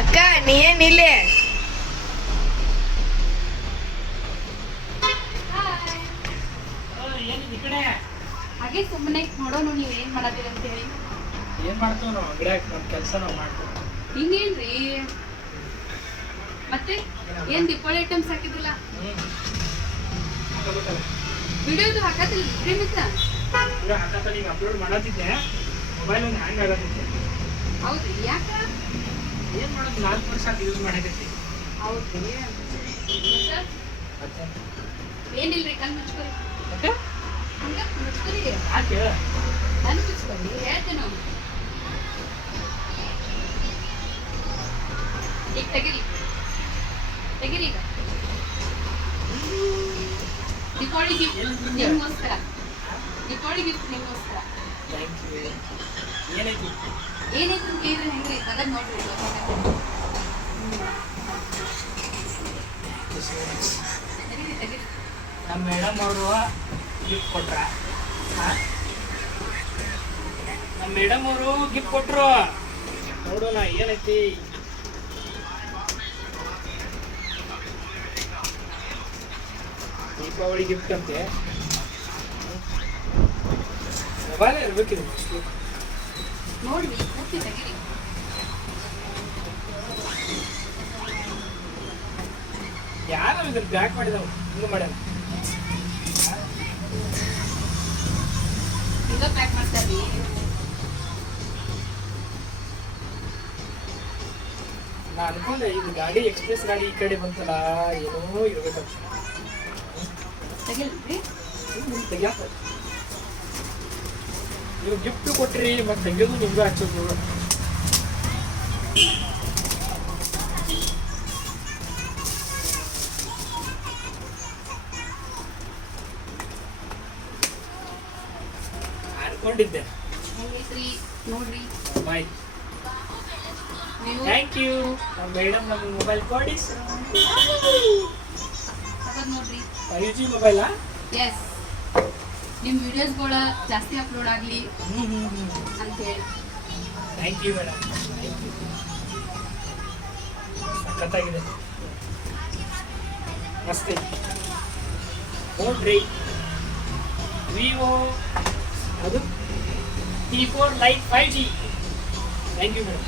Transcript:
ಅಕ್ಕ ನೀ ಏನ್ ಇಲ್ಲೇ ಏನಿದೆ ಈ ಕಡೆ? ಹಾಗೆ ಸುಮ್ಮನೆ ನೀವು ಏನ್ ಮಾಡತ್ತೀರಿ ಅಂತ ಹೇಳಿ. ಏನ್ ಮಾಡ್ತೀವಿ ನಾವು ನಮ್ಮ ಕೆಲಸ ನಾವು ಮಾಡ್ತೀವಿ. ಹಿಂಗೇನ್ರಿ? ಮತ್ತೆ ಏನ್ ದೀಪಾವಳಿ ಐಟಮ್ಸ್ ಹಾಕಿದಿಲ್ಲ. ವಿಡಿಯೋದು ಮತ್ತ ಹಾಕತ್ತ ಈಗ ಅಪ್ಲೋಡ್ ಮಾಡತ್ತಿದ್ದೆ. ಮೊಬೈಲ್ ಒಂದು ಹ್ಯಾಂಗ್ ಆಗತ್ತಿದ್ದೆ ಹೌದ್ರಿ ಯಾಕ? ಮಾಡೋದು ನಾಲ್ಕು ವರ್ಷ ಆಗಿ ಯೂಸ್ ಮಾಡಕತ್ತಿ ಹೌದ್ರಿ. ಏನಿಲ್ರಿ ಕಣ್ ಮುಚ್ಕೊರಿ. ಹಂಗ ಮುಚ್ಕೊರಿ. ಯಾಕೆ? ಕಣ್ ಮುಚ್ಕೊರಿ ಹೇಳ್ತೇನೆ ನಾವು. ಈಗ ತೆಗಿರಿ. ತೆಗಿರಿ ಈಗ. ದೀಪಾವಳಿ ಗಿಫ್ಟ್ ನಿಮ್ಗೋಸ್ಕರ. ದೀಪಾವಳಿ ಗಿಫ್ಟ್ ನಿಮ್ಗೋಸ್ಕರ. ಥ್ಯಾಂಕ್ ಯು ಏನೈತಿ ತೆಗೀರಿ ನಮ್ಮ ಮೇಡಮ್ ಅವರು ಗಿಫ್ಟ್ ಕೊಟ್ರ. ನಮ್ಮ ಮೇಡಮ್ ಅವರು ಗಿಫ್ಟ್ ಕೊಟ್ರು. ನೋಡೋಣ, ಏನೈತಿ? ದೀಪಾವಳಿ ಗಿಫ್ಟ್ ಅಂತೆ. ಮೊಬೈಲ್ ಇರ್ಬೇಕಿದೆ ನೋಡ್ರಿ ಪೂರ್ತಿ ತೆಗೀರಿ. ಯಾರು ಇದ್ರ ಬ್ಯಾಕ್ ಮಾಡಿದವು ಹಿಂಗೆ ಮಾಡ್ಯಾನ ಈಗ ಪ್ಯಾಕ್ ಮಾಡ್ತಾರೆ ನಾ ಅನ್ಕೊಂಡೆ ಇದು ಗಾಡಿ ಎಕ್ಸ್ಪ್ರೆಸ್ ಗಾಡಿ ಈ ಕಡೆ ಬಂತಲ್ಲ ಏನೋ ಇರ್ಬೇಕಂತ. ತೆಗಿಲ್ರಿ ತೆಗ್ಯಾಕ? ನೀವು ಗಿಫ್ಟ್ ಕೊಟ್ರಿ ಮತ್ತೆ ತೆಗಿಯೋದು ನಿಮ್ಗೆ ಹಚ್ಚೋದು. ನೋಡ್ರಿ ಬಾಯ್. ನೀವು ಥ್ಯಾಂಕ್ ಯು ಮೇಡಮ್ ನಮಗೆ ಮೊಬೈಲ್ ಕೊಡಿ. ತಗದ್ ನೋಡ್ರಿ ಫೈವ್ ಜಿ ಮೊಬೈಲಾ ಎಸ್ ನಿಮ್ಮ ವಿಡಿಯೋಸ್ಗಳ ಜಾಸ್ತಿ ಅಪ್ಲೋಡ್ ಆಗಲಿ ಅಂತ ಹೇಳಿ. Thank you madam. ಸಖತ್ತಾಗಿದೆ. ಮಸ್ತ್ ನೋಡ್ರಿ. ವಿವೋ, ಅದು T four lite five G thank you madam.